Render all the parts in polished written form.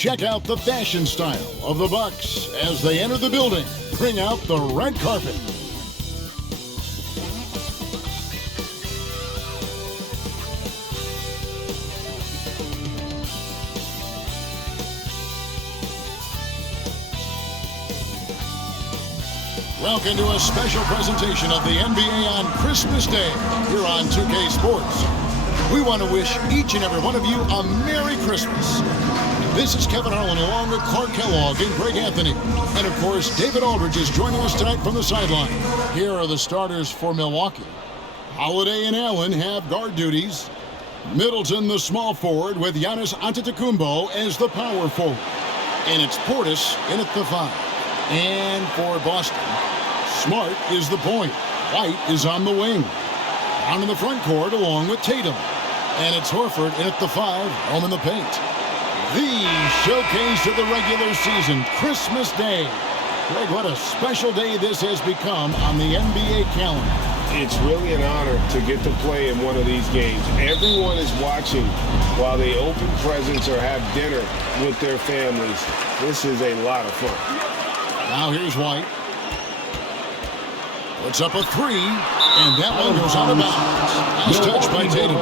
Check out the fashion style of the Bucks as they enter the building. Bring out the red carpet. Welcome to a special presentation of the NBA on Christmas Day here on 2K Sports. We want to wish each and every one of you a Merry Christmas. This is Kevin Harlan along with Clark Kellogg and Greg Anthony. And of course, David Aldridge is joining us tonight from the sideline. Here are the starters for Milwaukee. Holiday and Allen have guard duties. Middleton, the small forward, with Giannis Antetokounmpo as the power forward. And it's Portis in at the 5. And for Boston, Smart is the point. White is on the wing. Down in the front court along with Tatum. And it's Horford in at the 5, home in the paint. The showcase of the regular season, Christmas Day. Greg, what a special day this has become on the NBA calendar. It's really an honor to get to play in one of these games. Everyone is watching while they open presents or have dinner with their families. This is a lot of fun. Now here's White. Puts up a 3, and that one goes out of bounds. Nice touch by Tatum.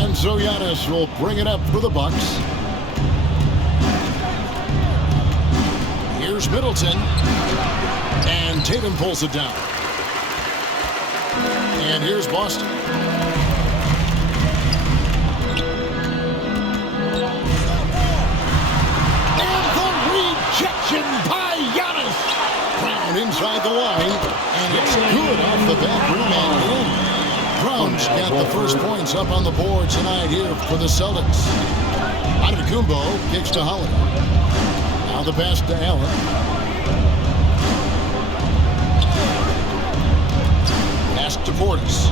And so Giannis will bring it up for the Bucks. Here's Middleton. And Tatum pulls it down. And here's Boston. Rejection by Giannis. Brown inside the line, and it's good off the back rim and in. Brown's got the first points up on the board tonight here for the Celtics. Antetokounmpo kicks to Holiday. Now the pass to Allen. Pass to Portis.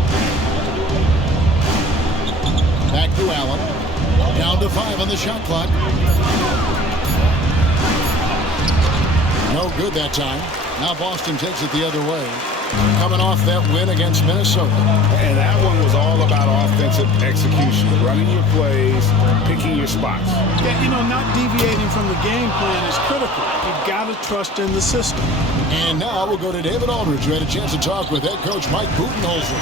Back to Allen. Down to 5 on the shot clock. No good that time. Now Boston takes it the other way. Coming off that win against Minnesota. And that one was all about offensive execution. Running your plays, picking your spots. Yeah, not deviating from the game plan is critical. You've got to trust in the system. And now we'll go to David Aldridge, who had a chance to talk with head coach Mike Budenholzer.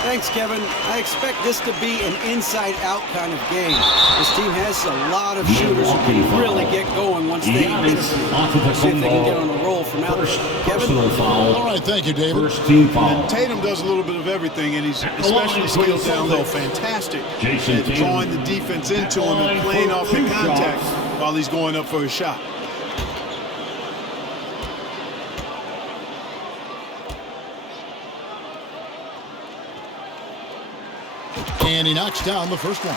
Thanks, Kevin. I expect this to be an inside-out kind of game. This team has a lot of shooters who can really get going once they hit a few. See if they can get on a roll from out there. Kevin? All right, thank you, David. First team foul. And Tatum does a little bit of everything, and he's especially skilled down low. Fantastic Jayson at drawing the defense into him and playing off the contact while he's going up for a shot. And he knocks down the first one.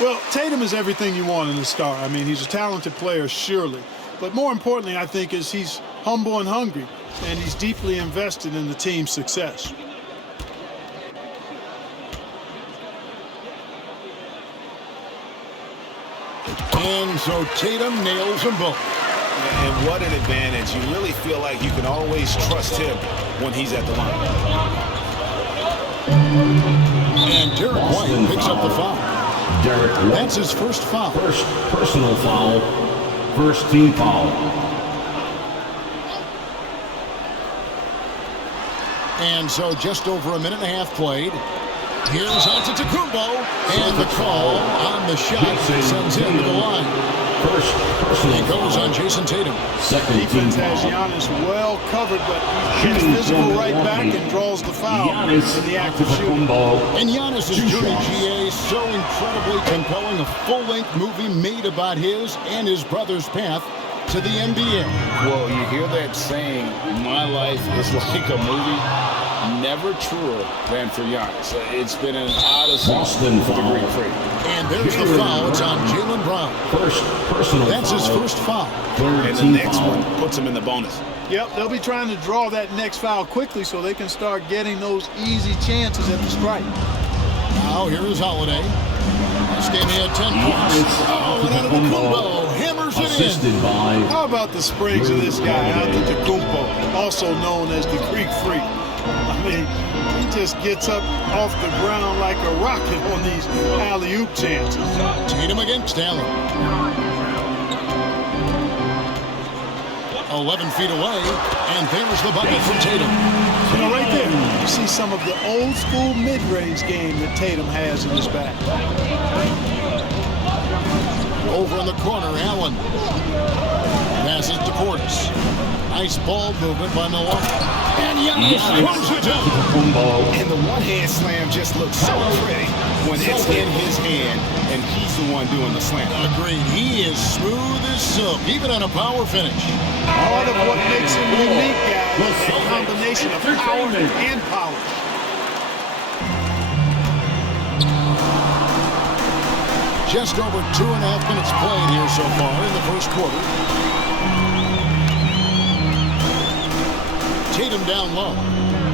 Well, Tatum is everything you want in a star. I mean, he's a talented player, surely. But more importantly, I think, is he's humble and hungry, and he's deeply invested in the team's success. And so Tatum nails them both. And what an advantage. You really feel like you can always trust him when he's at the line. And Derek White picks up the foul. Derek White. That's his first foul. First personal foul. First team foul. And so just over a minute and a half played. Here's Antetokounmpo. And the call on the shot sends him to the line. First personal It goes foul. on Jayson Tatum. Second team Defense has foul. Giannis well covered, but he gets physical right back and draws the foul in the act of shooting. And Giannis' journey, GA, so incredibly compelling. A full-length movie made about his and his brother's path to the NBA. Well, you hear that saying, my life is like a movie. Never truer than for Giannis. It's been an odyssey Boston for the foul. Greek Freak. And there's the foul. It's on Jaylen Brown. First personal That's foul. his first foul. Third And the team next foul. one puts him in the bonus. Yep, they'll be trying to draw that next foul quickly so they can start getting those easy chances at the strike. Now here is Holiday. This game he had 10 points. Oh, and Antetokounmpo hammers it Assisted in. by How about the springs of this guy, Antetokounmpo, also known as the Greek Freak? I mean, he just gets up off the ground like a rocket on these alley-oop chances. Tatum against Allen. 11 feet away, and there's the bucket from Tatum. You know, right there, you see some of the old-school mid-range game that Tatum has in his bag. Over in the corner, Allen. Passes to Portis. Nice ball movement by Milwaukee. And Giannis throws it down. And the one-hand slam just looks so pretty when it's in his hand and he's the one doing the slam. Agreed. He is smooth as silk, even on a power finish. Part of what makes him unique, guys, is a combination of power and power. Just over 2.5 minutes played here so far in the first quarter. Tatum down low.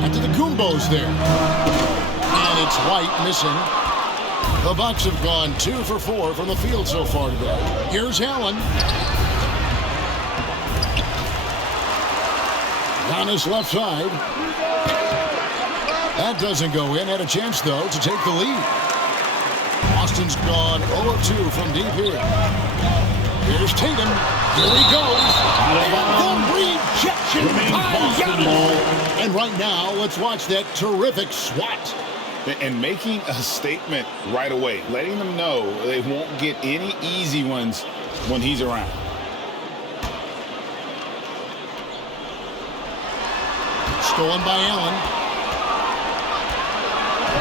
Antetokounmpo's there. And it's White missing. The Bucks have gone 2 for 4 from the field so far today. Here's Allen. Giannis left side. That doesn't go in. Had a chance, though, to take the lead. Austin's gone 0-2 from deep here. Here's Tatum. Here he goes. And the rejection by Giannis. And right now, let's watch that terrific swat. And making a statement right away, letting them know they won't get any easy ones when he's around. Stolen by Allen.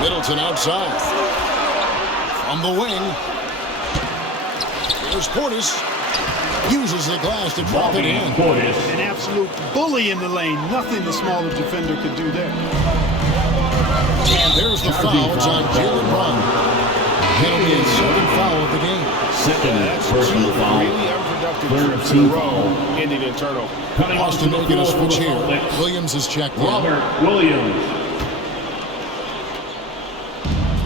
Middleton outside. From the wing. There's Portis. Uses the glass to drop it in. An absolute bully in the lane. Nothing the smaller defender could do there. And there's the foul. It's on Jaylen Brown. That'll be his second foul of the game. Second personal foul. Really unproductive Third trips in a team row, foul. ending in turnover. Austin making a switch here. Williams is checked in. Robert Williams.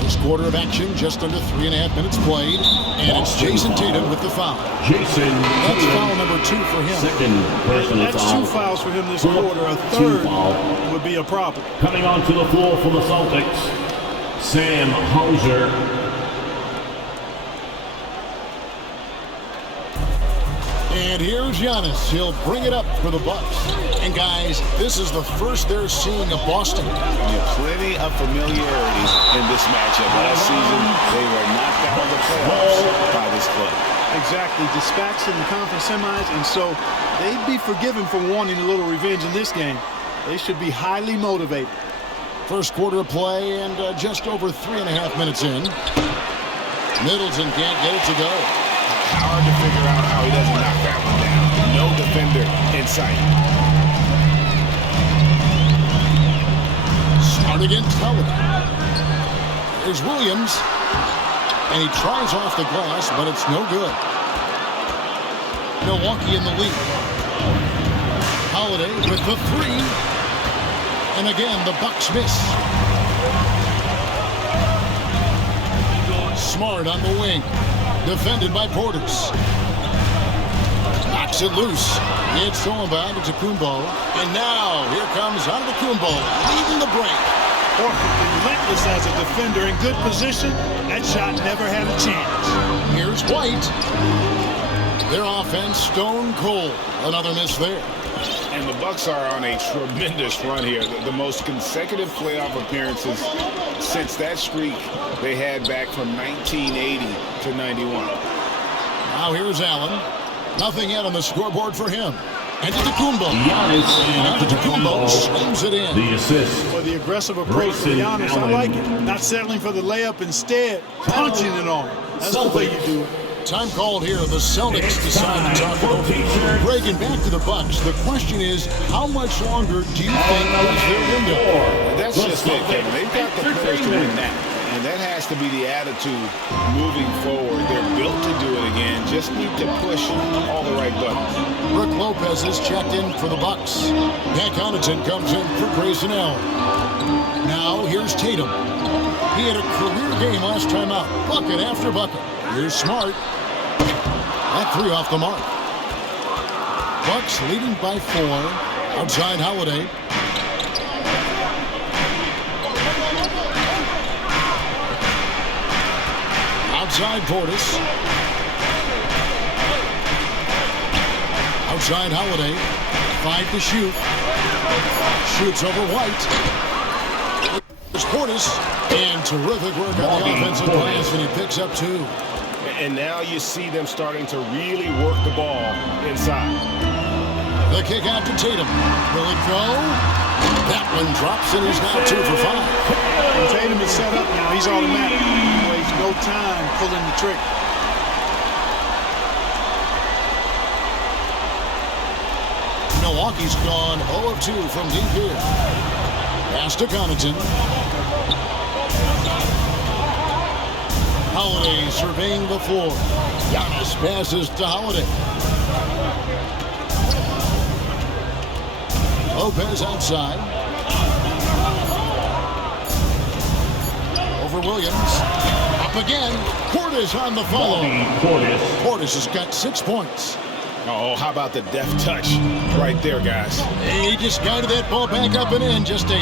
First quarter of action, just under 3.5 minutes played. And it's Jayson Tatum with the foul. Jayson. That's foul number 2 for him. Second personal That's foul. 2 fouls for him this quarter. A third would be a problem. Coming onto the floor for the Celtics, Sam Hauser. And here's Giannis. He'll bring it up for the Bucks. And guys, this is the first they're seeing of Boston. Plenty of familiarity in this matchup. Last season, they were knocked out of the playoffs by this club. Exactly. Dispatched in the conference semis, and so they'd be forgiven for wanting a little revenge in this game. They should be highly motivated. First quarter of play and just over 3.5 minutes in. Middleton can't get it to go. Hard to figure out how he doesn't knock that one down. No defender in sight. Smart against Holiday. There's Williams. And he tries off the glass, but it's no good. Milwaukee in the lead. Holiday with the 3. And again, the Bucks miss. Smart on the wing. Defended by Portis. Knocks it loose. It's stolen by Antetokounmpo. And now, here comes Antetokounmpo leading the break. Horford relentless as a defender in good position. That shot never had a chance. Here's White. Their offense stone cold. Another miss there. And the Bucks are on a tremendous run here. The most consecutive playoff appearances since that streak they had back from 1980 to 91. Now here's Allen. Nothing yet on the scoreboard for him. Antetokounmpo. Antetokounmpo slings it in. The assist. For the aggressive approach from Giannis, I like it. Not settling for the layup, instead punching it on. That's the way you do it. Time called here. The Celtics decide to talk it over. Breaking back to the Bucks. The question is, how much longer do you think is their window? That's just it, Kevin. They've got the players to win that. And that has to be the attitude moving forward. They're built to do it again. Just need to push all the right buttons. Brook Lopez is checked in for the Bucks. Pat Connaughton comes in for Grayson Allen. Now here's Tatum. He had a career game last time out. Bucket after bucket. Here's Smart. That 3 off the mark. Bucks leading by 4. Outside Holiday. Outside Portis. Outside Holiday. 5 to shoot. Shoots over White. There's Portis. And terrific work on the offensive glass, and he picks up 2. And now you see them starting to really work the ball inside. The kick out to Tatum. Will it go? That one drops, and he's now 2 for 5. When Tatum is set up now, he's automatic. He wastes no time pulling the trigger. Milwaukee's gone 0 of 2 from deep here. Pass to Connaughton. Holiday surveying the floor. Giannis passes to Holiday. Lopez outside. Over Williams. Up again. Portis on the follow. Portis has got 6 points. Oh, how about the deft touch right there, guys? He just guided that ball back up and in. Just a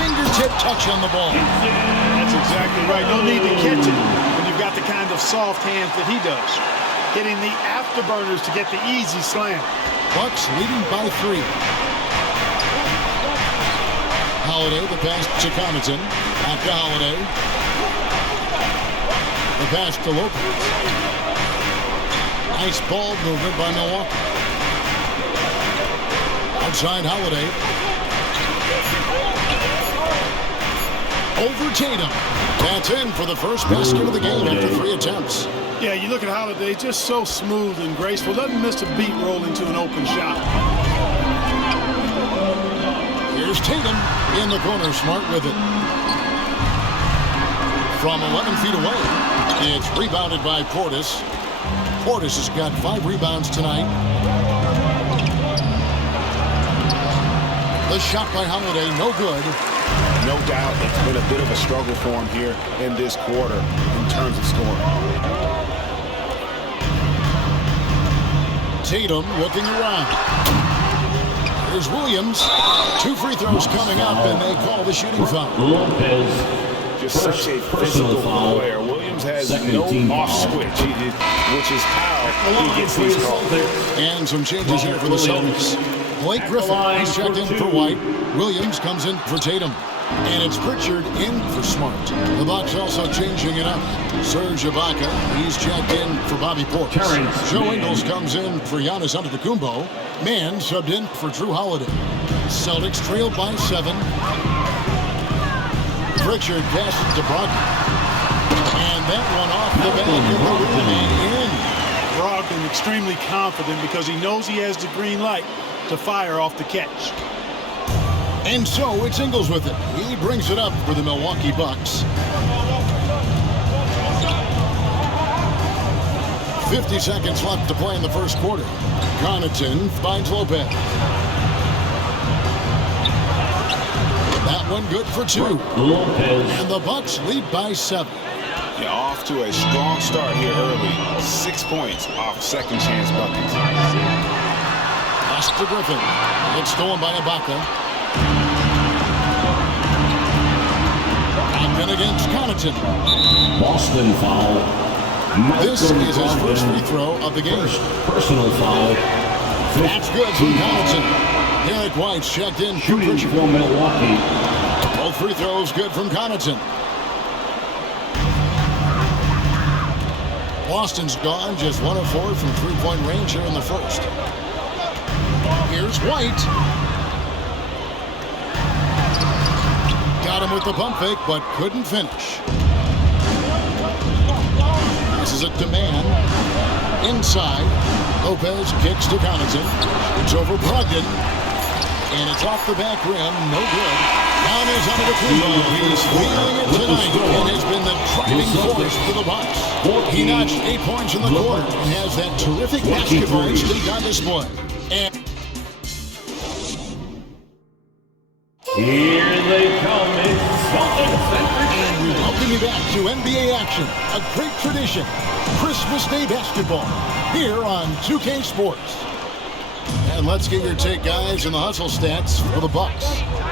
fingertip touch on the ball. That's exactly right. No need to catch it when you've got the kind of soft hands that he does. Hitting the afterburners to get the easy slam. Bucks leading by 3. Holiday, the pass to Connaughton. Back to Holiday. The pass to Lopez. Nice ball movement by Milwaukee. Outside Holiday. Over Tatum. That's in for the first basket of the game after 3 attempts. Yeah, you look at Holiday, just so smooth and graceful. Doesn't miss a beat rolling to an open shot. Here's Tatum in the corner, Smart with it. From 11 feet away, it's rebounded by Portis. Portis has got 5 rebounds tonight. The shot by Holiday, no good. No doubt it's been a bit of a struggle for him here in this quarter in terms of scoring. Tatum looking around. Here's Williams. 2 free throws coming up, and they call the shooting foul. Lopez. Just such a physical player. Williams has no off switch, which is how he gets these calls. And some changes here for the Celtics. Blake Griffin is checked in for White. Williams comes in for Tatum. And it's Pritchard in for Smart. The Bucks also changing it up. Serge Ibaka, he's checked in for Bobby Portis. Joe Ingles comes in for Giannis Antetokounmpo. Mann subbed in for Drew Holiday. Celtics trailed by 7. Pritchard passes to Brogdon. And that one off the back of the rim in. Brogdon extremely confident because he knows he has the green light to fire off the catch. And so it's Ingles with it. He brings it up for the Milwaukee Bucks. 50 seconds left to play in the first quarter. Connaughton finds Lopez. That one good for 2. And the Bucks lead by 7. Yeah, off to a strong start here early. 6 points off second chance buckets. Pass to Griffin. It's stolen by Ibaka. And then against Connaughton. Boston foul. This is his first free throw of the game. Personal foul. That's good from Connaughton. Derek White's checked in for Shooting Pritchard. for Milwaukee. Both free throws good from Connaughton. Boston's gone just 1 of 4 from 3-point range here in the first. Here's White. Got him with the pump fake, but couldn't finish. This is a demand. Inside. Lopez kicks to Connaughton. It's over Brogdon. And it's off the back rim. No good. Down is under the Kubo. He's feeling it tonight and has been the driving force for the Bucks. He notched 8 points in the quarter and has that terrific basketball instinct on display. And Here they come. It's Celtics. we welcome you back to NBA action, a great tradition. Christmas Day basketball here on 2K Sports. And let's get your take, guys, in the hustle stats for the Bucks.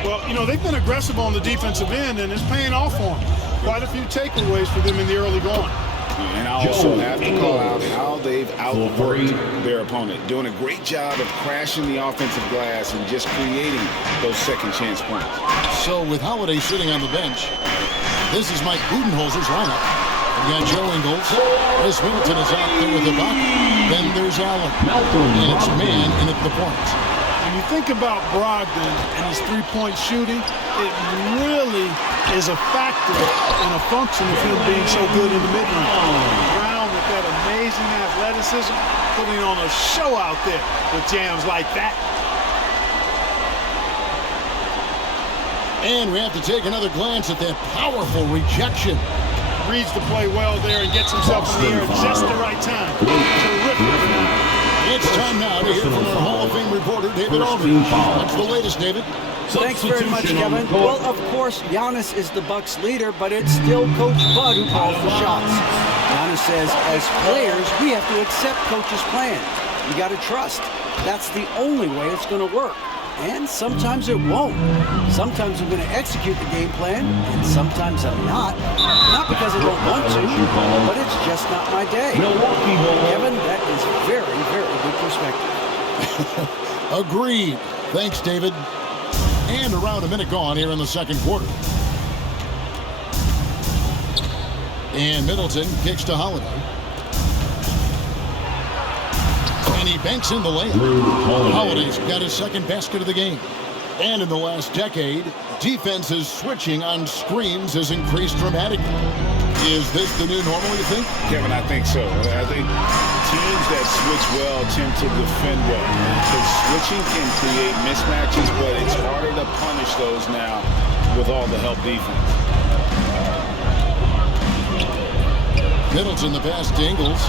Well, you know, they've been aggressive on the defensive end, and it's paying off for them. Quite a few takeaways for them in the early going. And I also have to call out how they've outworked their opponent, doing a great job of crashing the offensive glass and just creating those second chance points. So with Holiday sitting on the bench, this is Mike Budenholzer's lineup. We got Joe Ingles. Chris Middleton is out there with the buck. Then there's Allen. And it's man in at the point. When you think about Brogdon and his three-point shooting, it really is a factor and a function of him being so good in the mid-range. Brown with that amazing athleticism, putting on a show out there with jams like that. And we have to take another glance at that powerful rejection. Reads the play well there and gets himself in the air at just the right time. Terrific. It's time now to hear from our Hall of Fame reporter, David Aldridge. What's the latest, David? Thanks very much, Kevin. Well, of course, Giannis is the Bucks' leader, but it's still Coach Bud who calls the shots. Giannis says, as players, we have to accept Coach's plan. You got to trust. That's the only way it's going to work. And sometimes it won't. Sometimes I'm going to execute the game plan, and sometimes I'm not. Not because I don't want to, but it's just not my day. Kevin, that is very, very good perspective. Agreed. Thanks, David. And around a minute gone here in the second quarter. And Middleton kicks to Holiday. And he banks in the layup. Holiday's got his second basket of the game. And in the last decade, defenses switching on screens has increased dramatically. Is this the new normal, you think? Kevin, I think so. I think teams that switch well tend to defend well. Because switching can create mismatches, but it's harder to punish those now with all the help defense. Middleton the pass to Ingles.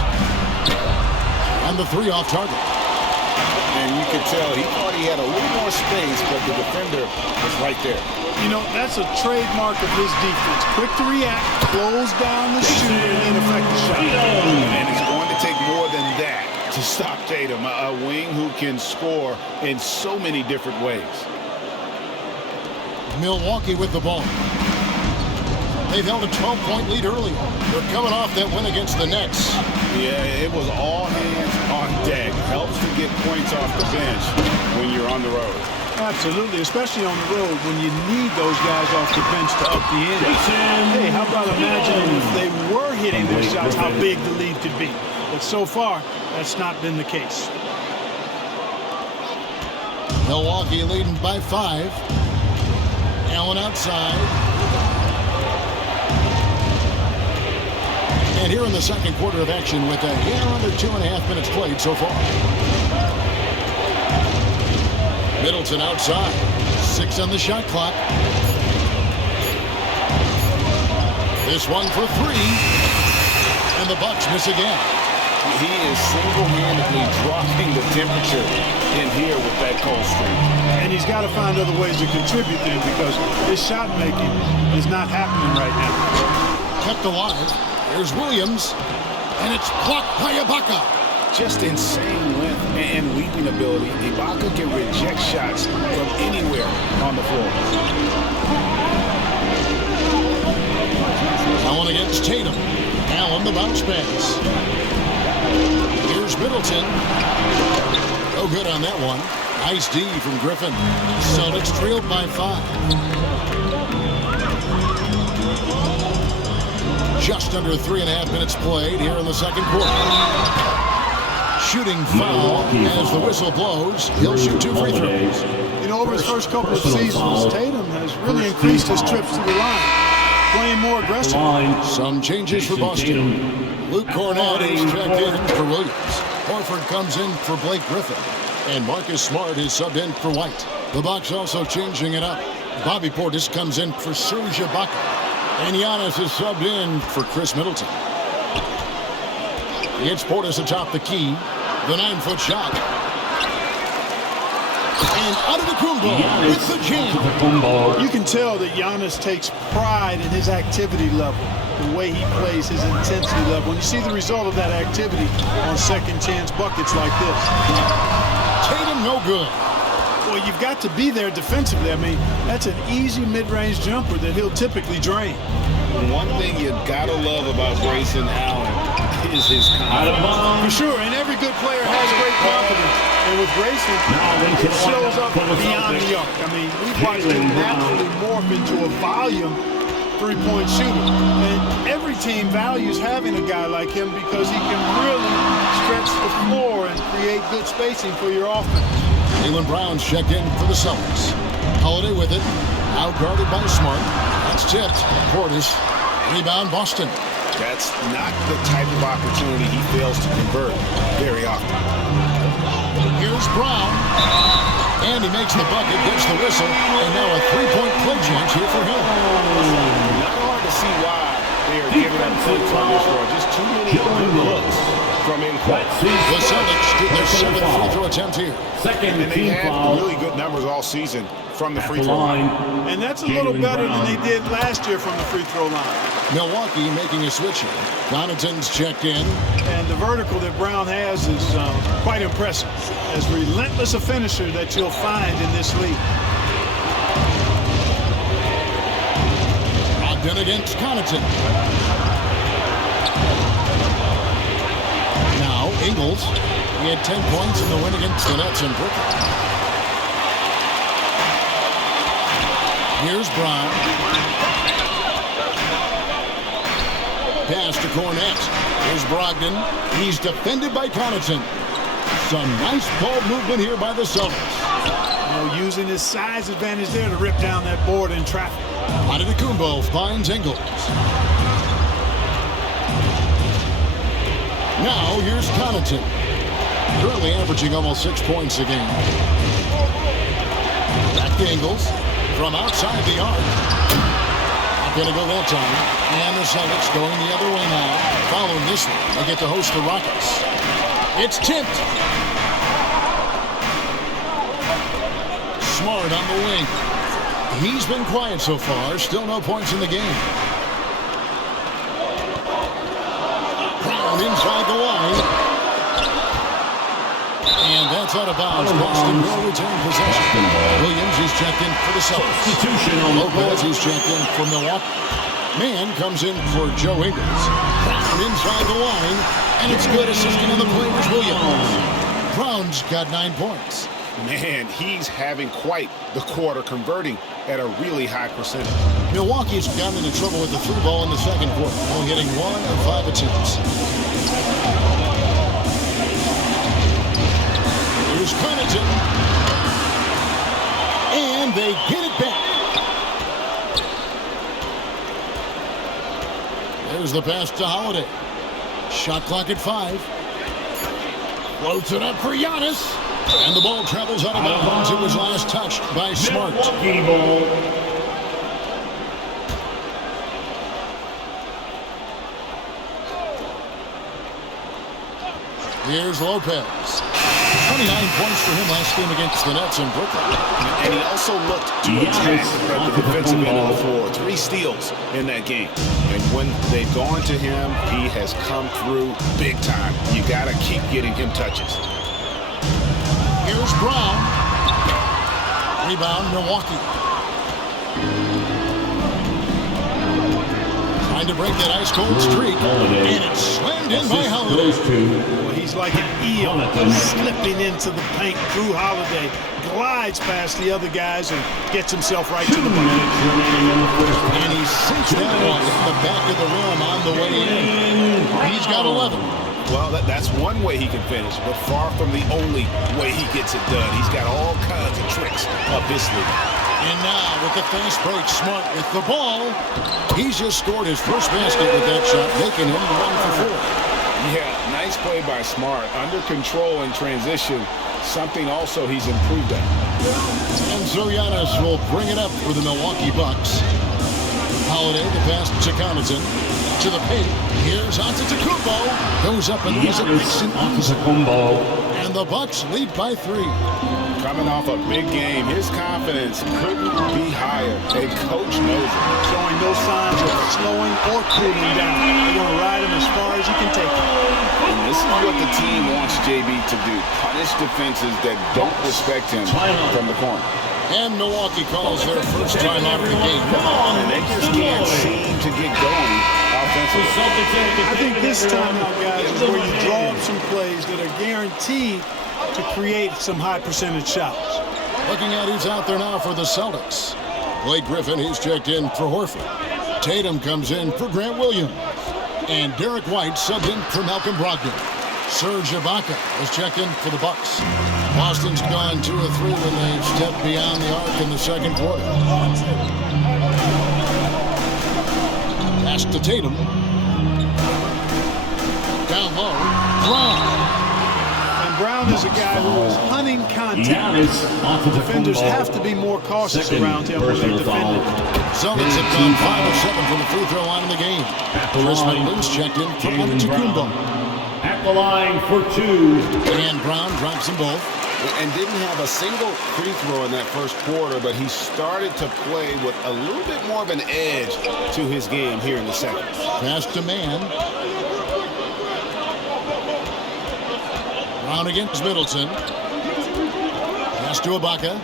And the three off target. And you could tell he thought he had a little more space, but the defender was right there. You know, that's a trademark of his defense. Quick to react, close down the shooter, and then affect the shot. And it's going to take more than that to stop Tatum, a wing who can score in so many different ways. Milwaukee with the ball. They've held a 12-point lead earlier. They're coming off that win against the Nets. Yeah, it was all hands on deck. Helps to get points off the bench when you're on the road. Absolutely, especially on the road when you need those guys off the bench to up the ante. Hey, how about imagining if they were hitting their shots, how big the lead could be. But so far, that's not been the case. Milwaukee leading by 5. Allen outside. And here in the second quarter of action with a hair under 2.5 minutes played so far. Middleton outside. 6 on the shot clock. This one for 3. And the Bucks miss again. He is single-handedly dropping the temperature in here with that cold streak. And he's got to find other ways to contribute then because his shot making is not happening right now. Kept alive. Here's Williams, and it's blocked by Ibaka. Just insane length and leaping ability. Ibaka can reject shots from anywhere on the floor. Allen against Tatum. Allen the bounce pass. Here's Middleton. No good on that one. Nice D from Griffin. Celtics trailed by 5. Just under 3.5 minutes played here in the second quarter. Shooting foul as the whistle blows. He'll shoot 2 free throws. You know, over his first couple of seasons, Tatum has really increased his trips to the line, playing more aggressively. Some changes for Boston. Luke Cornett is checked in for Williams. Horford comes in for Blake Griffin. And Marcus Smart is subbed in for White. The Bucks also changing it up. Bobby Portis comes in for Serge Ibaka. And Giannis is subbed in for Chris Middleton. It's Portis atop the key. The 9-foot shot. And Antetokounmpo with the jam. You can tell that Giannis takes pride in his activity level, the way he plays, his intensity level. When you see the result of that activity on second chance buckets like this. Tatum no good. Well, you've got to be there defensively. I mean, that's an easy mid-range jumper that he'll typically drain. One thing you gotta love about Jayson Allen is his confidence. For sure, and every good player has great confidence. And with Jayson, it shows up beyond the arc. I mean, we've watched him naturally morph into a volume three-point shooter. And every team values having a guy like him because he can really stretch the floor and create good spacing for your offense. Jaylen Brown's checked in for the Celtics. Holiday with it. Out guarded by Smart. That's tipped. Portis. Rebound, Boston. That's not the type of opportunity he fails to convert very often. Here's Brown. And he makes the bucket, gets the whistle, and now a three-point play chance here for him. Not hard to see why they are giving up points on this run. Just too many good looks from in court. The Celtics get their seventh free throw attempt here. And they had really good numbers all season from the free throw line. And that's a little better than they did last year from the free throw line. Milwaukee making a switch here. Connaughton's checked in. And the vertical that Brown has is quite impressive. As relentless a finisher that you'll find in this league. Brogdon against Connaughton. Now, Ingles. He had 10 points in the win against the Nets in Brooklyn. Here's Brown. Pass to Cornette. Here's Brogdon. He's defended by Connaughton. Some nice ball movement here by the Celtics. Using his size advantage there to rip down that board in traffic. Antetokounmpo finds Ingles. Now here's Connaughton. Currently averaging almost 6 points a game. Back to Ingles. From outside the arc. Not going to go that time. And the Celtics going the other way now. Following this one, they get to host the Rockets. It's tipped. Smart on the wing. He's been quiet so far. Still no points in the game. Brown inside the line. And that's out of bounds. Boston will retain possession. Williams is checked in for the Celtics. Lopez is checked in for Milwaukee. Man comes in for Joe Ingles. Brown inside the line. And it's good. Assisting on the play was Williams. Brown's got 9 points. Man, he's having quite the quarter, converting at a really high percentage. Milwaukee's gotten into trouble with the through ball in the second quarter, only hitting 1 of 5 attempts. Here's Connaughton. And they get it back. There's the pass to Holiday. Shot clock at 5. Floats it up for Giannis. And the ball travels out of bounds. It was last touched by Smart. Here's Lopez. 29 points for him last game against the Nets in Brooklyn. And he also looked to attack at the defensive end of the floor. 3 steals in that game. And when they've gone to him, he has come through big time. You got to keep getting him touches. Here's Brown. Rebound, Milwaukee. Trying to break that ice-cold streak. And it's slammed in by Holiday. Well, he's like an eel slipping into the paint. Drew Holiday glides past the other guys and gets himself right to the bucket. And he sinks that one in the back of the rim on the way in. He's got 11. Well, that's one way he can finish, but far from the only way he gets it done. He's got all kinds of tricks up his sleeve. And now with the fast break, Smart with the ball. He's just scored his first basket with that shot, making him 1 for 4. Yeah, nice play by Smart. Under control in transition, something also he's improved at. And so Giannis will bring it up for the Milwaukee Bucks. Holiday, the pass to Connaughton. To the paint. Here's Antetokounmpo. Goes up and he's it nice and easy. And the Bucks lead by 3. Coming off a big game, his confidence couldn't be higher. And coach knows it. Showing no signs of slowing or cooling down. They're going to ride him as far as he can take him. And this is what the team wants JB to do. Punish defenses that don't respect him from the corner. And Milwaukee calls their first time out of the game. And they just can't seem to get going defensively. I think this timeout, guys, is where you draw up some plays that are guaranteed to create some high percentage shots. Looking at who's out there now for the Celtics. Blake Griffin, he's checked in for Horford. Tatum comes in for Grant Williams. And Derek White subbed in for Malcolm Brogdon. Serge Ibaka is checked in for the Bucks. Boston's gone 2 of 3 when they stepped beyond the arc in the second quarter. Pass to Tatum. Down low. Brown. Brown is a guy who is hunting contact. Defenders have to be more cautious around him when they're defending. Celtics have gone 5 of 7 from the free throw line in the game. Chris Middleton's checked in for Antetokounmpo. At the line for 2. And Brown drops them both. And didn't have a single free throw in that first quarter, but he started to play with a little bit more of an edge to his game here in the second. Pass to Man. Brown against Middleton. Pass to Ibaka.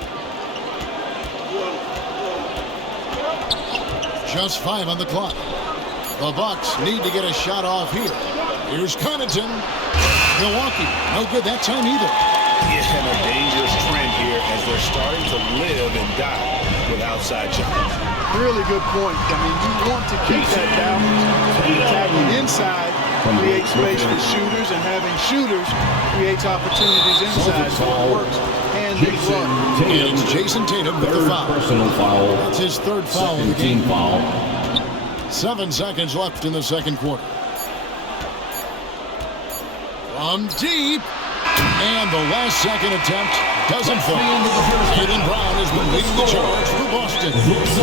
Just 5 on the clock. The Bucks need to get a shot off here. Here's Connaughton. Milwaukee, no good that time either. Yeah, and a dangerous trend here as they're starting to live and die with outside shots. Really good point. I mean, you want to keep that balance. Attacking inside creates space for shooters, and having shooters creates opportunities inside. So it works hand in glove. And it's Jayson Tatum with the foul. Personal foul. That's his third foul in the game. 7 seconds left in the second quarter. From deep. And the last second attempt doesn't fall. Jaylen Brown has been leading the charge for Boston.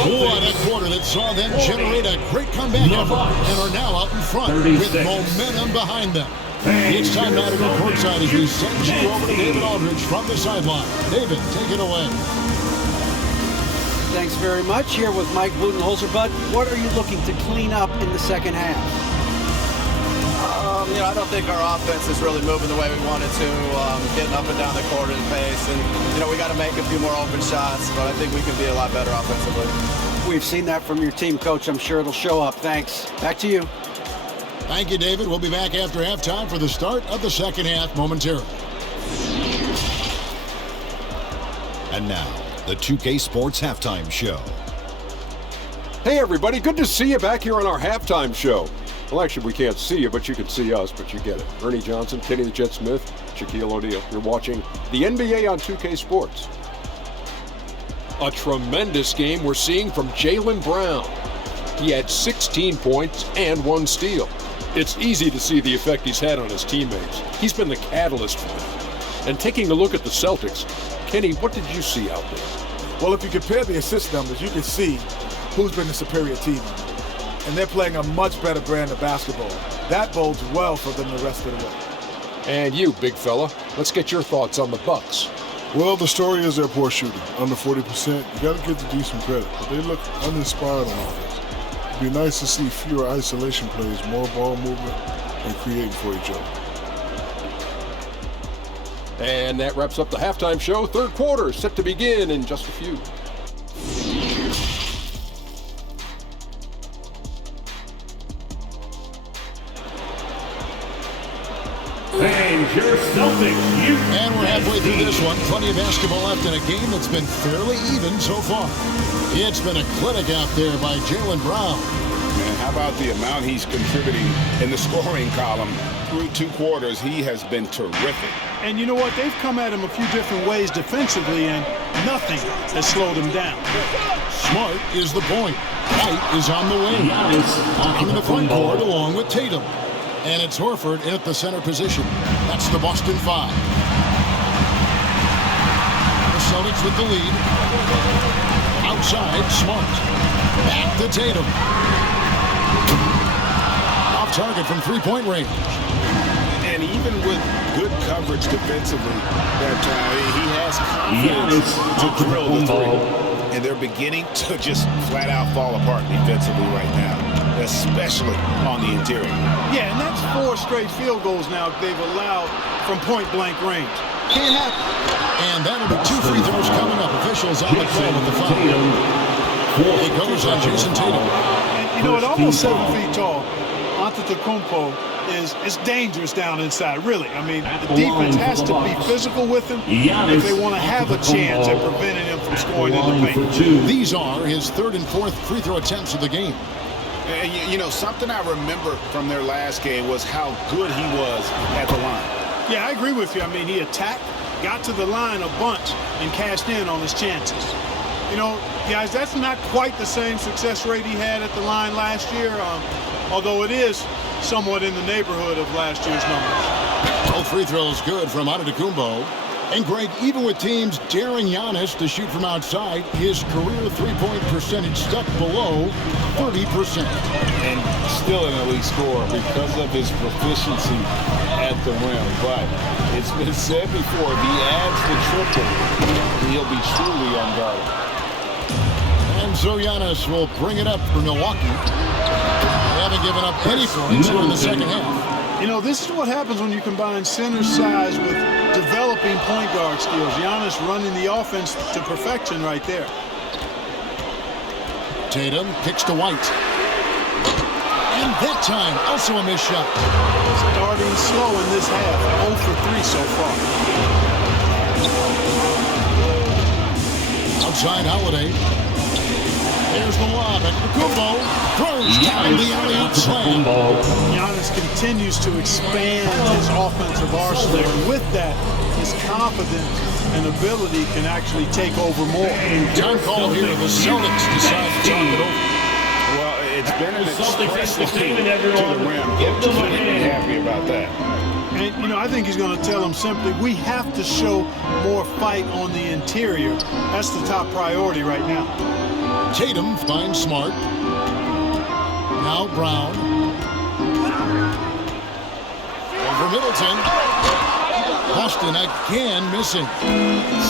What a quarter that saw them generate a great comeback effort and are now out in front with momentum behind them. It's time now to go courtside as we send you over to David Aldridge from the sideline. David, take it away. Thanks very much. Here with Mike Budenholzer. Bud, what are you looking to clean up in the second half? I don't think our offense is really moving the way we wanted to, getting up and down the court in pace. And, we got to make a few more open shots, but I think we can be a lot better offensively. We've seen that from your team, Coach. I'm sure it'll show up. Thanks. Back to you. Thank you, David. We'll be back after halftime for the start of the second half momentarily. And now, the 2K Sports Halftime Show. Hey, everybody. Good to see you back here on our halftime show. Well, actually, we can't see you, but you can see us, but you get it. Ernie Johnson, Kenny the Jet Smith, Shaquille O'Neal. You're watching the NBA on 2K Sports. A tremendous game we're seeing from Jaylen Brown. He had 16 points and 1 steal. It's easy to see the effect he's had on his teammates. He's been the catalyst for them. And taking a look at the Celtics, Kenny, what did you see out there? Well, if you compare the assist numbers, you can see who's been the superior team. And they're playing a much better brand of basketball. That bodes well for them the rest of the way. And you, big fella, let's get your thoughts on the Bucks. Well, the story is their poor shooting, under 40%. You got to give the D some credit, but they look uninspired on offense. It'd be nice to see fewer isolation plays, more ball movement, and creating for each other. And that wraps up the halftime show. Third quarter set to begin in just a few. Your Celtics. And we're halfway through this one. Plenty of basketball left in a game that's been fairly even so far. It's been a clinic out there by Jaylen Brown. And how about the amount he's contributing in the scoring column through 2 quarters? He has been terrific. And you know what? They've come at him a few different ways defensively, and nothing has slowed him down. Smart is the point. White is on the wing. Into the front court along with Tatum. And it's Horford in at the center position. That's the Boston 5. The Celtics with the lead. Outside, Smart. Back to Tatum. Off target from three-point range. And even with good coverage defensively, that he has confidence to drill the three. And they're beginning to just flat out fall apart defensively right now, especially on the interior. Yeah, and that's 4 straight field goals now they've allowed from point-blank range. Can't happen. And that'll be 2 free throws coming up. Officials on the call with the foul. It goes on Jayson Tatum. And, you know, at almost 7 feet tall, Antetokounmpo is dangerous down inside, really. I mean, the defense has to be physical with him if they want to have a chance at preventing him from scoring in the paint. These are his third and fourth free throw attempts of the game. And you know, something I remember from their last game was how good he was at the line. Yeah, I agree with you. I mean, he attacked, got to the line a bunch, and cashed in on his chances. You know, guys, that's not quite the same success rate he had at the line last year, although it is somewhat in the neighborhood of last year's numbers. Both free throws good from Antetokounmpo. And Greg, even with teams daring Giannis to shoot from outside, his career three-point percentage stuck below 30%. And still an elite scorer because of his proficiency at the rim. But it's been said before, if he adds the triple, he'll be truly unguarded. And so Giannis will bring it up for Milwaukee. They haven't given up any points during the second half. You know, this is what happens when you combine center size with developing point guard skills. Giannis running the offense to perfection right there. Tatum kicks to White. And that time, also a missed shot. Starting slow in this half. 0 for 3 so far. Outside Holiday. There's the lob. Antetokounmpo throws down the alley-oop slam. Giannis continues to expand his offensive arsenal. And with that, his confidence and ability can actually take over more. Time call here. The Celtics decide to talk it over. Well, it's been an expressive team to the rim. Absolutely happy about that. And, you know, I think he's going to tell them simply, we have to show more fight on the interior. That's the top priority right now. Tatum finds Smart. Now Brown. Over Middleton. Boston again missing.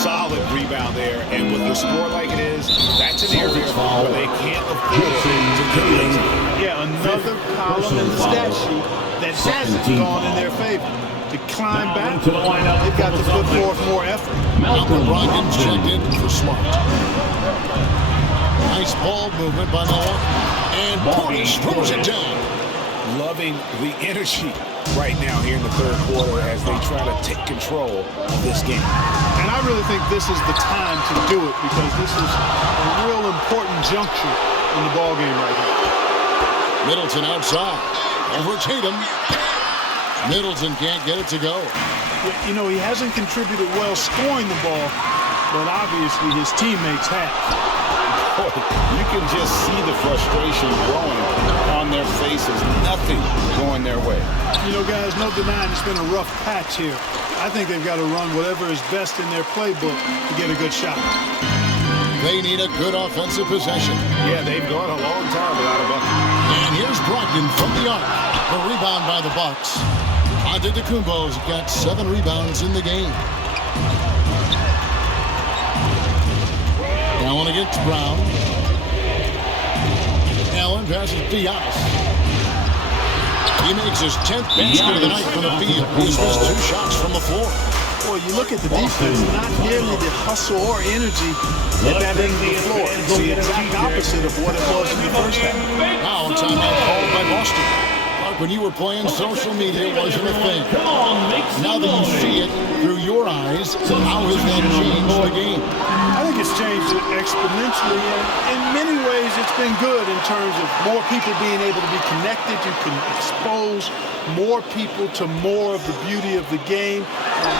Solid rebound there, and with the score like it is, that's an area where they can't afford to get lazy. Yeah, another column in the stat sheet that hasn't gone in their favor. To climb back, they've got to put forth more effort. Malcolm Brogdon's checked in for Smart. Nice ball movement by Milwaukee. And Portis throws it down. Loving the energy right now here in the third quarter as they try to take control of this game. And I really think this is the time to do it because this is a real important juncture in the ball game right here. Middleton outside. Over Tatum. Middleton can't get it to go. You know, he hasn't contributed well scoring the ball, but obviously his teammates have. You can just see the frustration growing on their faces. Nothing going their way. You know, guys, no denying it's been a rough patch here. I think they've got to run whatever is best in their playbook to get a good shot. They need a good offensive possession. Yeah, they've gone a long time without a bucket. And here's Brogdon from the arc. The rebound by the Bucks. Antetokounmpo's got 7 rebounds in the game. Allen against Brown. Allen passes to Giannis. He makes his 10th basket of the night from the field. He's missed 2 shots from the floor. Boy, you look at the defense, not nearly the hustle or energy at that end of the floor. It's the exact opposite of what it was in the first half. Now, timeout called by Boston. When you were playing, social media wasn't a thing. Now that you see it through your eyes, how has that changed the game? I think it's changed it exponentially, and in many ways it's been good in terms of more people being able to be connected. You can expose more people to more of the beauty of the game.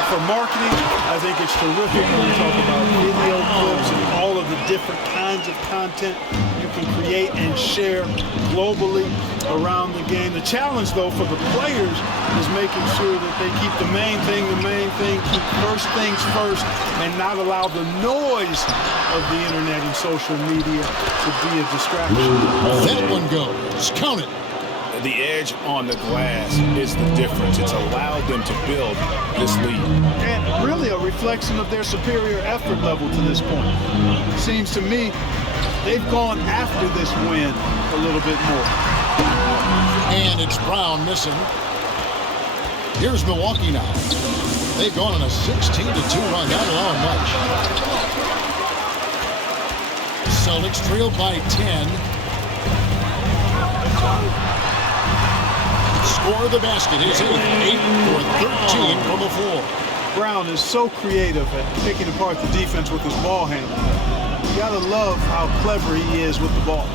For marketing, I think it's terrific when we talk about video clips and all of the different kinds of content you can create and share globally around the game. The challenge, though, for the players is making sure that they keep the main thing, keep first things first, and not allow the noise of the internet and social media to be a distraction. That one goes. Count it. The edge on the glass is the difference. It's allowed them to build this lead. And really a reflection of their superior effort level to this point. Seems to me they've gone after this win a little bit more. And it's Brown missing. Here's Milwaukee now. They've gone on a 16-2 run, not allowing much. Celtics trailed by 10. score the basket. His 8 for 13 from the floor. Brown is so creative at picking apart the defense with his ball handling. You gotta love how clever he is with the ball.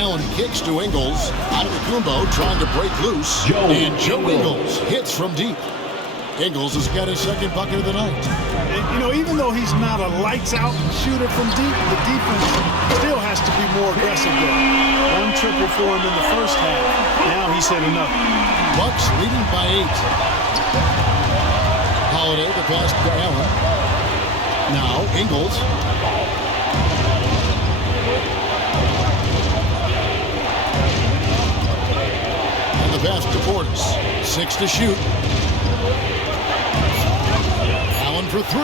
Allen kicks to Ingles. Antetokounmpo trying to break loose. And Joe Ingles hits from deep. Ingles has got his second bucket of the night. And, you know, even though he's not a lights-out shooter from deep, the defense still has to be more aggressive there. One triple for him in the first half. Now he's hit another. Bucks leading by 8. Holiday, the pass to Allen. Now Ingles. And the pass to Portis. 6 to shoot. Allen for 3.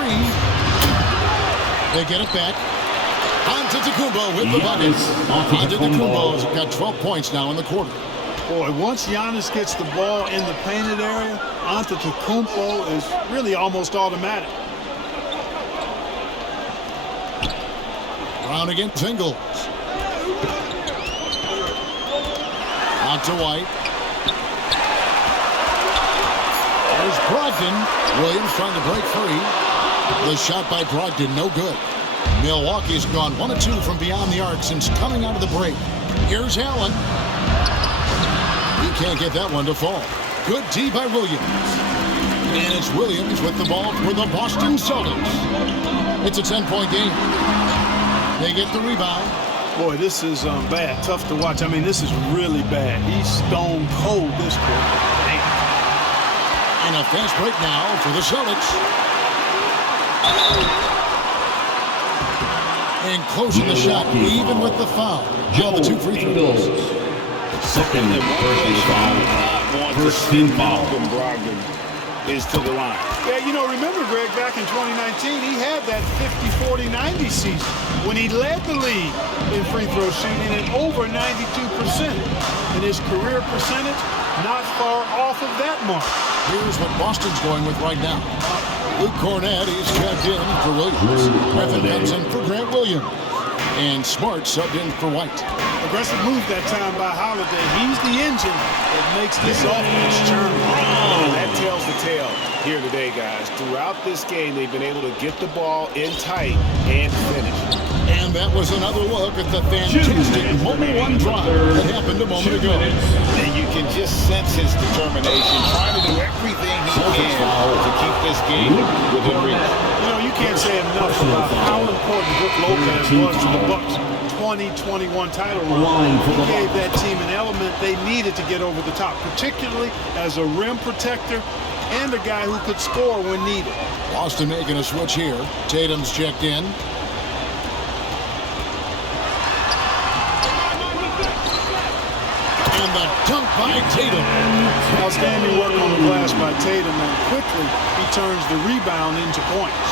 They get it back. Antetokounmpo with the bucket. Antetokounmpo's got 12 points now in the quarter. Boy, once Giannis gets the ball in the painted area, Antetokounmpo is really almost automatic. Brown against Ingles. Out to White. There's Brogdon. Williams trying to break free. The shot by Brogdon, no good. Milwaukee's gone 1 of 2 from beyond the arc since coming out of the break. Here's Allen. He can't get that one to fall. Good D by Williams. And it's Williams with the ball for the Boston Celtics. It's a 10-point game. They get the rebound. Boy, this is bad. Tough to watch. I mean, this is really bad. He's stone cold this quarter. And a fast break now for the Celtics. And closing the shot, even with the foul. All the 2 free throws. Second and first foul. First team foul. Brogdon is to the line. Yeah, you know, remember, Greg, back in 2019, he had that 50-40-90 season when he led the league in free throw shooting at over 92%. And his career percentage not far off of that mark. Here's what Boston's going with right now. Luke Cornett, he's checked in for Williams. Griffin comes in for Grant Williams. And Smart subbed in for White. Aggressive move that time by Holiday. He's the engine that makes this offense churn. That tells the tale here today, guys. Throughout this game, they've been able to get the ball in tight and finish. And that was another look at the fantastic Mobile One drive that happened a moment ago. And you can just sense his determination, trying to do everything he can to keep this game within reach. You know, you can't say enough about how important Brook Lopez was to the Bucks' 2021 title run. He gave that team an element they needed to get over the top, particularly as a rim protector and a guy who could score when needed. Boston making a switch here. Tatum's checked in. And the dunk by Tatum. Outstanding work on the glass by Tatum, and quickly he turns the rebound into points.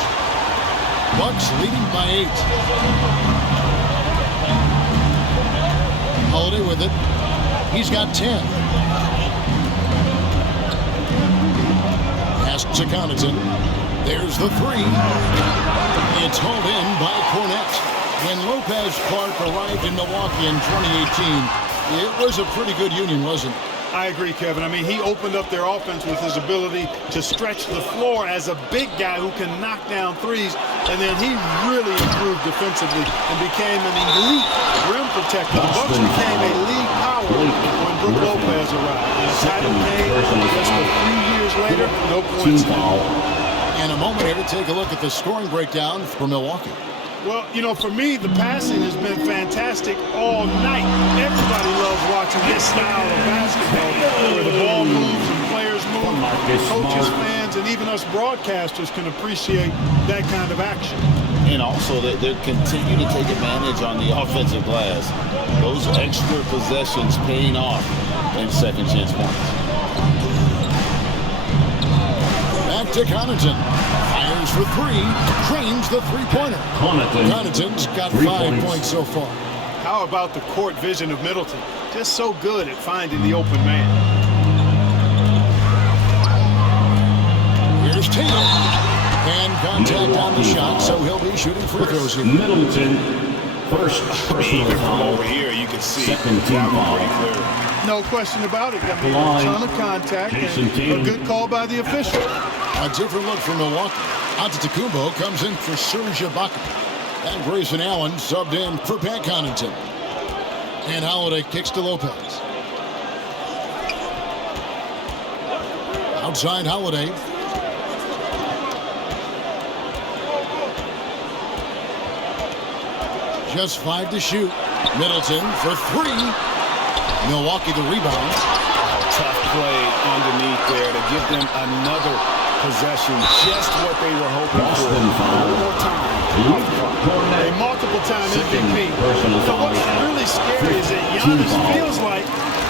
Bucks leading by 8. Holiday with it. He's got 10. Pass to Connaughton. There's the 3. It's hauled in by Cornett. When Lopez Clark arrived in Milwaukee in 2018, it was a pretty good union, wasn't it? I agree, Kevin. I mean, he opened up their offense with his ability to stretch the floor as a big guy who can knock down threes. And then he really improved defensively and became an elite rim protector. The Bucks became a league power when Brook Lopez arrived. And the title came just a few years later, no coincidence. And a moment here to take a look at the scoring breakdown for Milwaukee. Well, you know, for me, the passing has been fantastic all night. Everybody loves watching this style of basketball, where the ball moves and players move. Coaches, fans, and even us broadcasters can appreciate that kind of action. And also, they continue to take advantage on the offensive glass. Those extra possessions paying off in second chance points. Back to Connaughton. Fires for 3. Drains the three-pointer. Connaughton's got 5 points so far. How about the court vision of Middleton? Just so good at finding the open man. Here's Tatum. And contact on the shot, so he'll be shooting free throws here. Middleton First personal Even from foul. over here, you can see Second team that one foul. pretty clear. No question about it. Got a ton of contact Jayson and a Tatum. good call by the official. A different look for Milwaukee. Antetokounmpo comes in for Serge Ibaka. And Grayson Allen subbed in for Pat Connaughton. And Holiday kicks to Lopez. Outside Holiday. Just 5 to shoot. Middleton for 3. Milwaukee the rebound. Tough play underneath there to give them another possession. Just what they were hoping for. One more time. A multiple-time MVP. So what's really scary is that Giannis feels like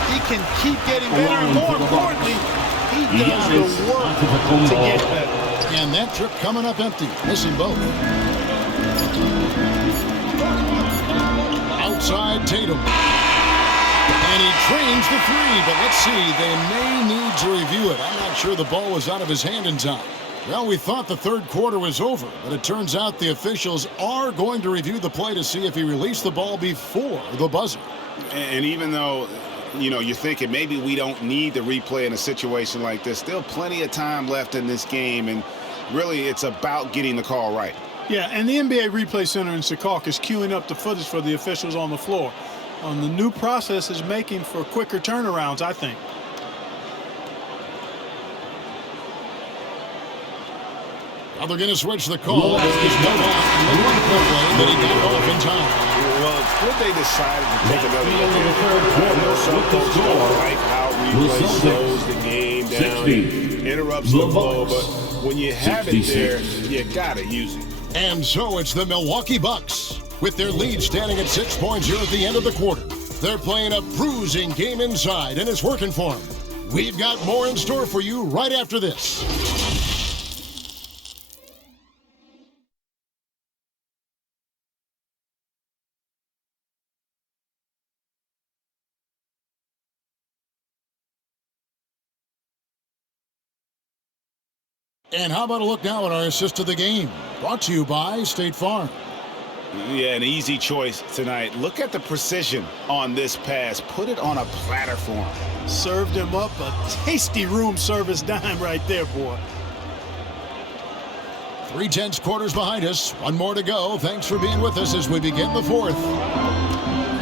he can keep getting better, and more importantly, he does the work to get better. And that trip coming up empty, missing both. Outside Tatum. And he trains the 3, but let's see, they may need to review it. I'm not sure the ball was out of his hand in time. Well, we thought the third quarter was over, but it turns out the officials are going to review the play to see if he released the ball before the buzzer. And even though, you know, you're thinking maybe we don't need the replay in a situation like this, still plenty of time left in this game, and really it's about getting the call right. Yeah, and the NBA Replay Center in Secaucus is queuing up the footage for the officials on the floor. The new process is making for quicker turnarounds, I think. Now they're going to switch the call. There is no doubt. But he got off in time. Well, it's good they decided to take another look at it. Some folks don't like how replay slows the game down, interrupts the flow, but when you have it there, you got to use it. And so it's the Milwaukee Bucks with their lead standing at 6 points here at the end of the quarter. They're playing a bruising game inside, and it's working for them. We've got more in store for you right after this. And how about a look now at our assist to the game? Brought to you by State Farm. Yeah, an easy choice tonight. Look at the precision on this pass. Put it on a platter for him. Served him up a tasty room service dime right there, boy. 3/10 quarters behind us. One more to go. Thanks for being with us as we begin the fourth.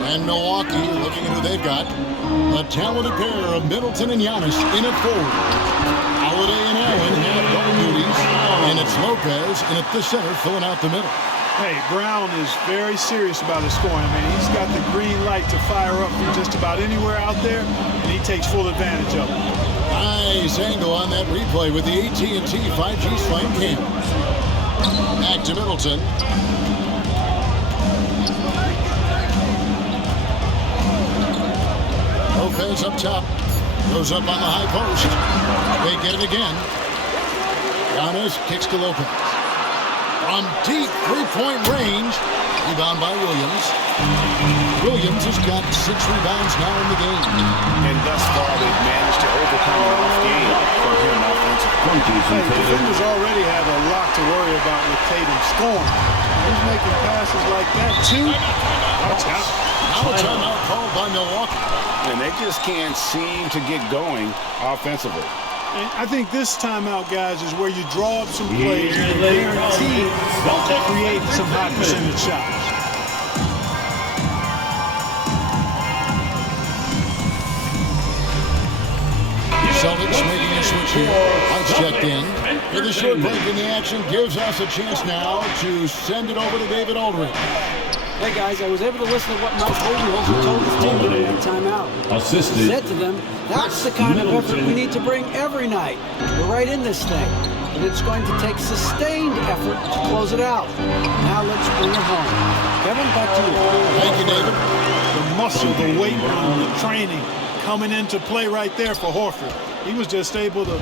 And Milwaukee, looking at who they've got. A talented pair of Middleton and Giannis in at forward. Holiday and Allen have guard duties. And it's Lopez in at the center filling out the middle. Hey, Brown is very serious about his scoring. I mean, he's got the green light to fire up from just about anywhere out there, and he takes full advantage of it. Nice angle on that replay with the AT&T 5G Slam Cam. Back to Middleton. Lopez up top. Goes up on the high post. They get it again. Giannis kicks to Lopez. From deep three-point range. Rebound by Williams. Williams has got 6 rebounds now in the game. And thus far, they've managed to overcome an off game from him offensively. Hey, defenders already have a lot to worry about with Tatum scoring. He's making passes like that, too. Watch out. Now a timeout called by Milwaukee. And they just can't seem to get going offensively. And I think this timeout, guys, is where you draw up some plays and guarantee to create some high percentage shots. Celtics making a switch here. Lights checked in. With a short break in the action gives us a chance now to send it over to David Aldridge. Hey guys, I was able to listen to what Mike Budenholzer told his team during that timeout. Assisted. He said to them, that's the kind of effort we need to bring every night. We're right in this thing, but it's going to take sustained effort to close it out. Now let's bring it home. Kevin, back to you. Thank you, David. The muscle, the weight room, the training coming into play right there for Horford. He was just able to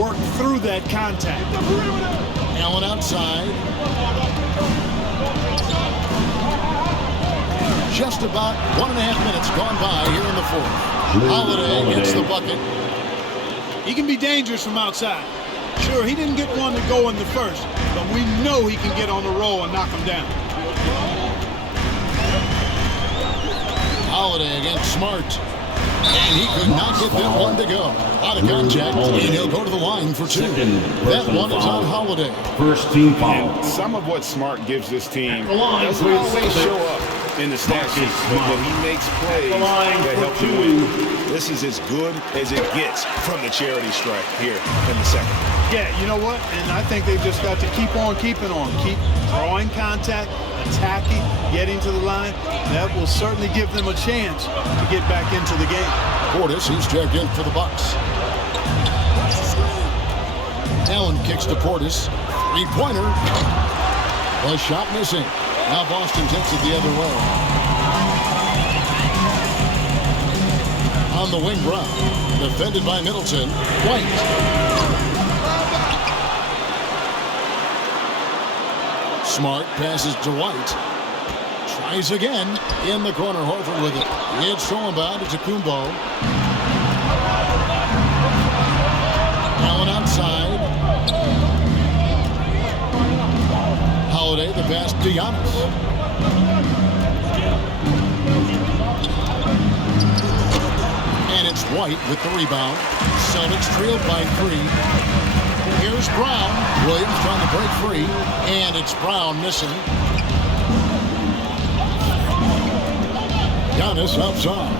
work through that contact. Allen outside. Just about 1.5 minutes gone by here in the fourth. Holiday gets the bucket. He can be dangerous from outside. Sure, he didn't get one to go in the first, but we know he can get on the roll and knock him down. Holiday against Smart. And he could not get that one to go. Out of contact, and he'll go to the line for 2. That one is on Holiday. First team foul. And some of what Smart gives this team doesn't always show up in the stat sheet, but when he makes plays that help you win, this is as good as it gets from the charity strike here in the second. Yeah, you know what? And I think they've just got to keep on keeping on. Keep drawing contact, attacking, getting to the line. That will certainly give them a chance to get back into the game. Portis, who's checked in for the Bucks. Allen kicks to Portis. Three-pointer. The shot missing. Now Boston takes it the other way. On the wing, Brown. Defended by Middleton. White. Smart passes to White. Tries again. In the corner, Horford with it. It's Strombound to Kumbo. Allen outside. Holiday, the pass to Giannis. And it's White with the rebound. Celtics trailed by 3. Here's Brown. Williams trying to break free. And it's Brown missing. Giannis outside.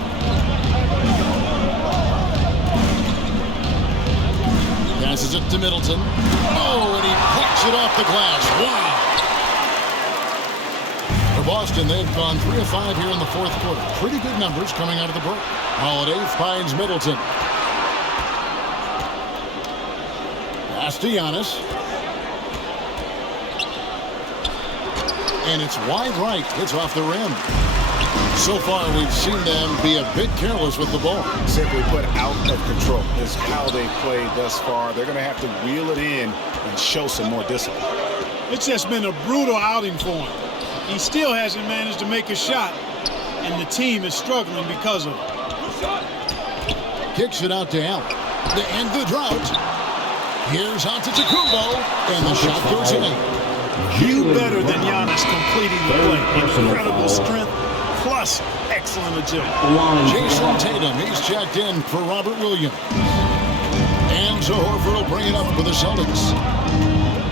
Passes it to Middleton. Oh, and he plucks it off the glass. Wow. For Boston, they've gone 3 of 5 here in the fourth quarter. Pretty good numbers coming out of the break. Holiday finds Middleton. Pass to Giannis. And it's wide right. It's off the rim. So far, we've seen them be a bit careless with the ball. Simply put, out of control is how they played thus far. They're going to have to reel it in and show some more discipline. It's just been a brutal outing for him. He still hasn't managed to make a shot, and the team is struggling because of it. Kicks it out to Allen. To end the drought. Here's Antetokounmpo, and the shot goes in. You better than Giannis completing the play. Incredible strength, plus excellent agility. Jayson Tatum, he's checked in for Robert Williams. And so Horford will bring it up for the Celtics.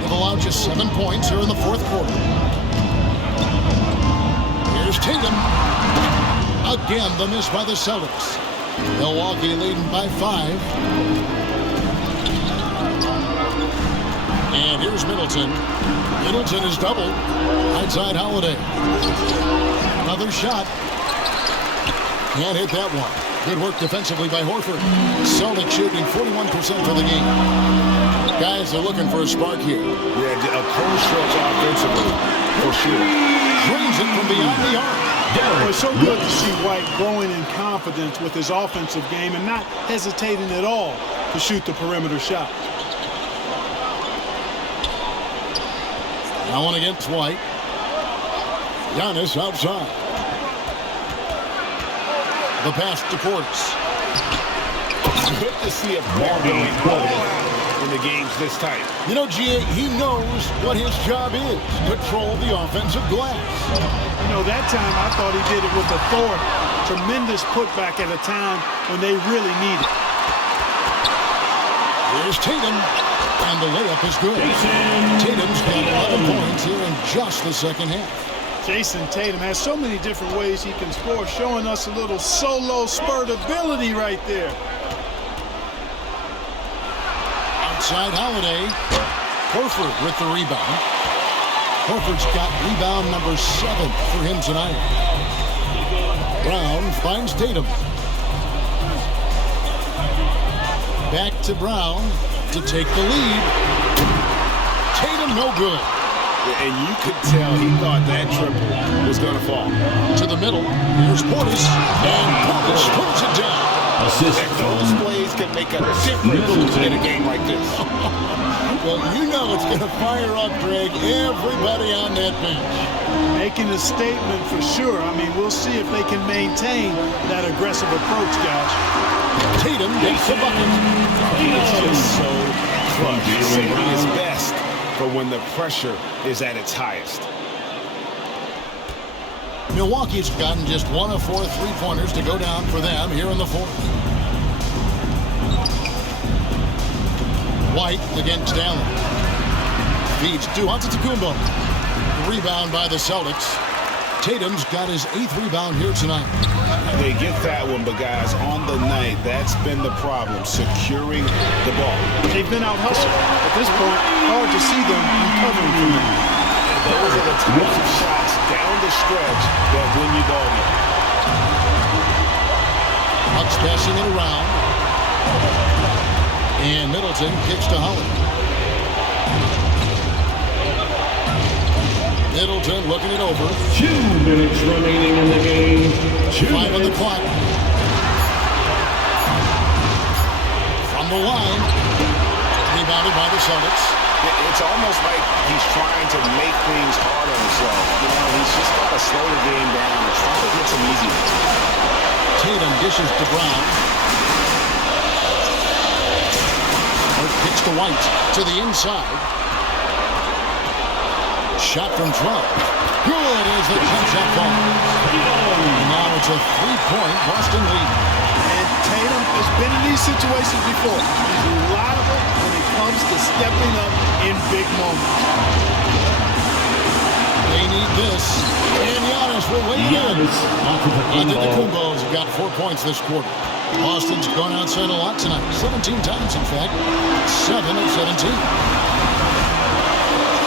They've allowed just 7 points here in the fourth quarter. Here's Tatum. Again, the miss by the Celtics. Milwaukee leading by 5. And here's Middleton. Middleton is doubled. Outside Holiday. Another shot. Can't hit that one. Good work defensively by Horford. Celtics shooting 41% for the game. Guys are looking for a spark here. Yeah, a cold stretch offensively for sure. Drains it from beyond the arc. Well, it's so good to see White growing in confidence with his offensive game and not hesitating at all to shoot the perimeter shot. Allen against White. Giannis outside. The pass to Portis. Good to see a ball going all in the games this tight. You know, G.A., he knows what his job is. Control the offensive glass. You know, that time I thought he did it with authority. Tremendous putback at a time when they really need it. Here's Tatum. And the layup is good. Tatum's got 11 points here in just the second half. Jayson Tatum has so many different ways he can score, showing us a little solo spurt ability right there. Outside Holiday. Horford with the rebound. Horford's got rebound number 7 for him tonight. Brown finds Tatum. Back to Brown to take the lead. Tatum no good. And you could tell he thought that triple was going to fall. To the middle. Here's Portis. And Portis pulls it down. Assist and those plays can make a difference in a game like this. Well, you know it's going to fire up, Greg, everybody on that bench. Making a statement for sure. I mean, we'll see if they can maintain that aggressive approach, guys. Tatum gets the bucket. He's just so clutch. Saving his best for when the pressure is at its highest. Milwaukee's gotten just 1 of 4 3-pointers to go down for them here in the fourth. White against Allen. Feeds to Antetokounmpo. Rebound by the Celtics. Tatum's got his 8th rebound here tonight. They get that one, but guys, on the night, that's been the problem, securing the ball. They've been out hustled. At this point, hard to see them recovering from that. Those are the types of shots down the stretch that win you ball game. Bucks passing it around. And Middleton kicks to Holland. Middleton looking it over. 2 minutes remaining in the game. 5 on the clock. From the line. Rebounded by the Celtics. It's almost like he's trying to make things hard on himself. You know, he's just got to slow the game down and try to get some easy ones. Tatum dishes to Brown. Kicks to White to the inside. Shot from 12. Good as the jump shot falls. Now it's a 3-point Boston lead. And Tatum has been in these situations before. He's reliable when it comes to stepping up in big moments. They need this. And Giannis will weigh in. Antetokounmpo's got 4 points this quarter. Boston's gone outside a lot tonight. 17 times, in fact. 7 of 17.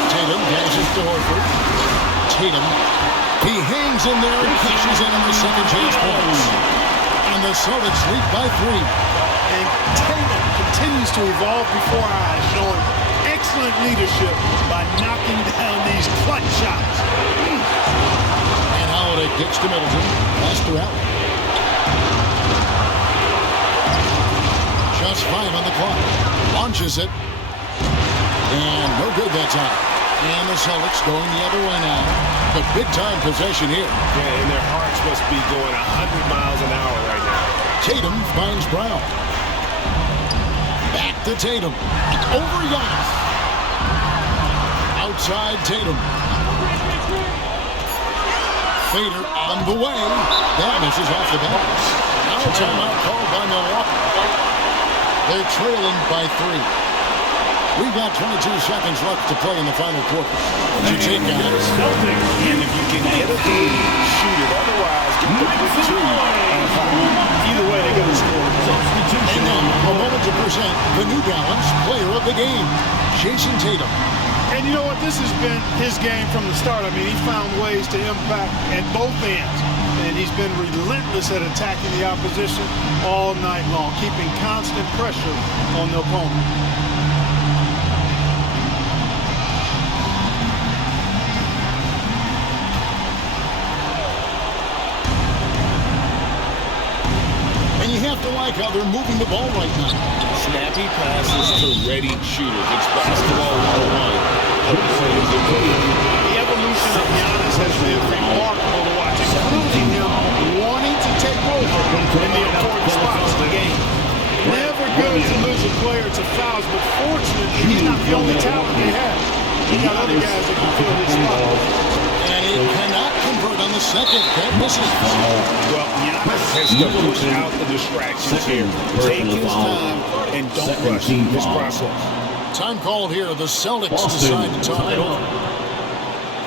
Tatum passes to Horford. Tatum. He hangs in there and cashes in on the second chance points. And the Celtics lead by 3. And Tatum continues to evolve before our eyes, showing excellent leadership by knocking down these clutch shots. And Holiday kicks to Middleton. Pass to Allen. Just 5 on the clock. Launches it. And no good that time. And the Celtics going the other way now. But big-time possession here. Yeah, and their hearts must be going 100 miles an hour right now. Tatum finds Brown. Back to Tatum. Over Giannis. Outside Tatum. Fader on the way. That misses off the bounce. Now a timeout called by Milwaukee. They're trailing by 3. We've got 22 seconds left to play in the final quarter. What you take, guys? And if you can get a lead, shoot it. Otherwise, get the quick 2 and 5. Either way, they got to score. And then a moment to present the New Balance Player of the Game, Jayson Tatum. And you know what? This has been his game from the start. I mean, he found ways to impact at both ends. And he's been relentless at attacking the opposition all night long, keeping constant pressure on the opponent. And you have to like how they're moving the ball right now. Snappy passes to ready shooters. It's basketball 101. The evolution of Giannis has been remarkable to watch, including him wanting to take over in the important spots of the game. Never good to lose a player to fouls, but fortunately, he's not the only talent they have. He got other guys that can fill his spot. And he cannot convert on the second. That misses. Well, Giannis has to push out the distractions here. Take his time and don't rush this process. Time called here. The Celtics decide to talk it over.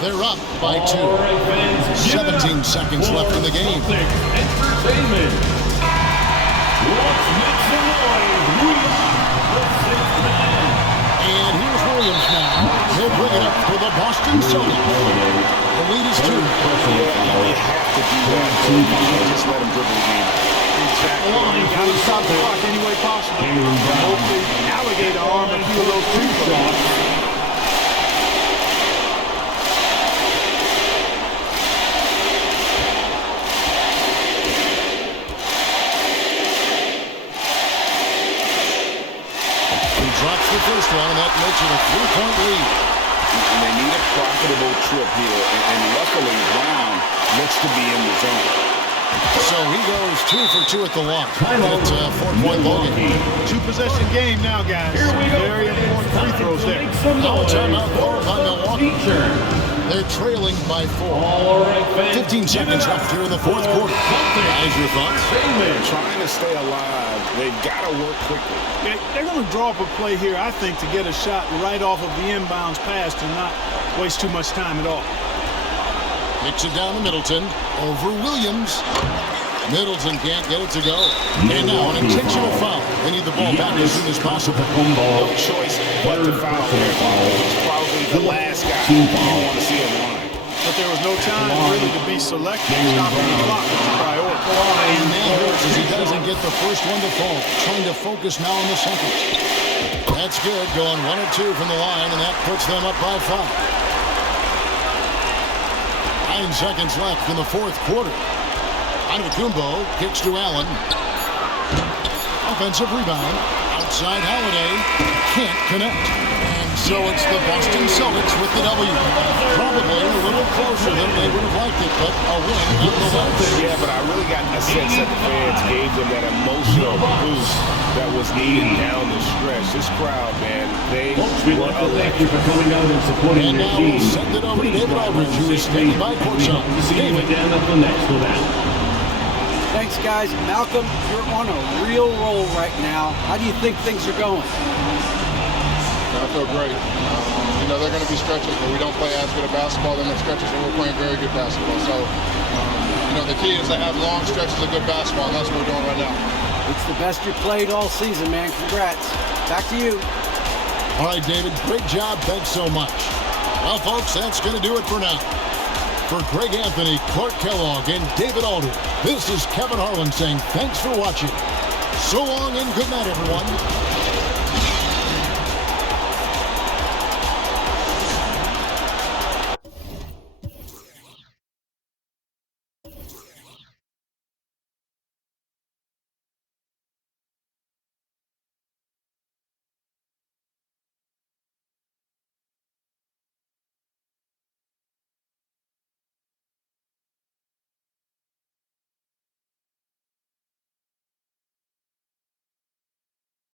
They're up by 2. 17 seconds left in the game. Entertainment. Let's make some noise. We are the 6th man. And here's Williams now. He'll bring it up for the Boston Celtics. The lead is 2. You have to do that. You can't just let him dribble the game. Exactly. You got to stop the clock any way possible. Hopefully, alligator arm a few of those 2 shots. Drops the first one, and that makes it a 3-point lead. And they need a profitable trip here. And luckily, Brown looks to be in the zone. So he goes 2 for 2 at the line. It's a 4-point ball game. 2-possession game now, guys. Very important free throws there. Now a timeout called by Milwaukee. They're trailing by 4. All right, fans. 15 seconds left here in the fourth quarter. Guys, your thoughts? Trying to stay alive. They've got to work quickly. They're going to draw up a play here, I think, to get a shot right off of the inbounds pass to not waste too much time at all. Kicks it down to Middleton. Over Williams. Middleton can't get it to go. And now an intentional foul. They need the ball back as soon as possible. No choice but to foul here. It's probably the last guy you want to see on the line. But there was no time really to be selective. Stopping the clock was a priority. And that hurts as he doesn't get the first one to fall. Trying to focus now on the second. That's good. Going 1 of 2 from the line, and that puts them up by 5. 9 seconds left in the fourth quarter. Antetokounmpo kicks to Allen. Offensive rebound. Outside Holiday. Can't connect. And so it's the Boston Celtics with the W. Probably a little closer than they would have liked it, but a win nonetheless. Yeah, but I really got a sense that the fans gave them that emotional boost that was needed down the stretch. This crowd, man, they were electric. For coming out and supporting And your now team. we'll send it over to David Aldridge, who is standing by courtside. David down at the next for that. Thanks, guys. Malcolm, you're on a real roll right now. How do you think things are going? I feel great. There are going to be stretches where we don't play as good a basketball, then there are stretches where we're playing very good basketball. So, the key is to have long stretches of good basketball, and that's what we're doing right now. It's the best you played all season, man. Congrats. Back to you. All right, David, great job. Thanks so much. Well, folks, that's going to do it for now. For Greg Anthony, Clark Kellogg, and David Aldridge, this is Kevin Harlan saying thanks for watching. So long and good night, everyone.